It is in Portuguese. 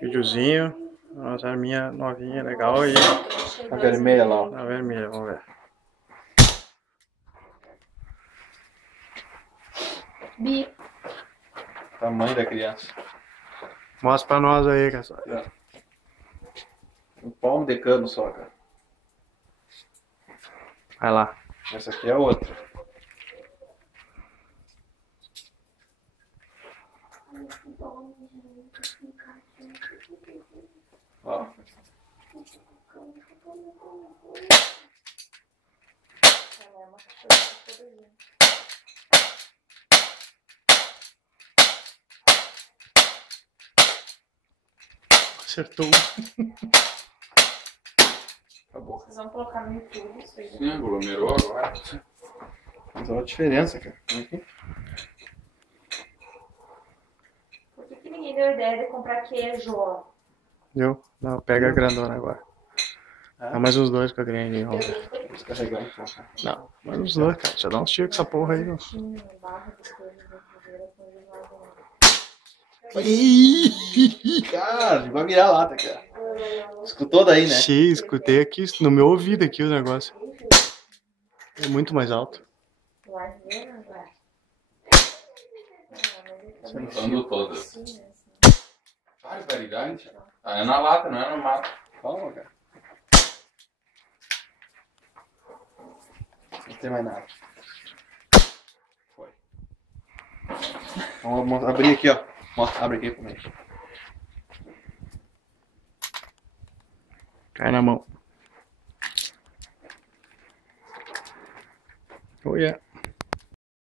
Videozinho. Umas arminhas novinhas, legal. E A vermelha lá, ó. a vermelha, vamos ver. Bi. Tamanho da criança. Mostra pra nós aí, pessoal. Um palmo de cano só, cara. Vai lá. Essa aqui é outra. Ó. Acertou. Acabou. Vocês vão colocar no YouTube isso aí. Sim, aglomerou agora. Mas olha a diferença, cara. Aqui. Por que ninguém deu ideia de comprar queijo, ó? Viu? Não, pega a grandona agora. Dá mais uns dois com a grande. Vamos ver. Descarregar então, cara. Não, mais uns dois, cara. Já dá uns tiros com essa porra aí, não. Cara, vai virar lata, cara. Escutou daí, né? Sim, escutei aqui no meu ouvido aqui o negócio. É muito mais alto. Vai ver, não vai? Sentando todas. Barbaridade. Ah, é na lata, não é no mato. Calma, cara. Não tem mais nada. Foi. Vamos abrir aqui, ó. Mostra, abre aqui pra mim. Cai na mão. Oh, yeah.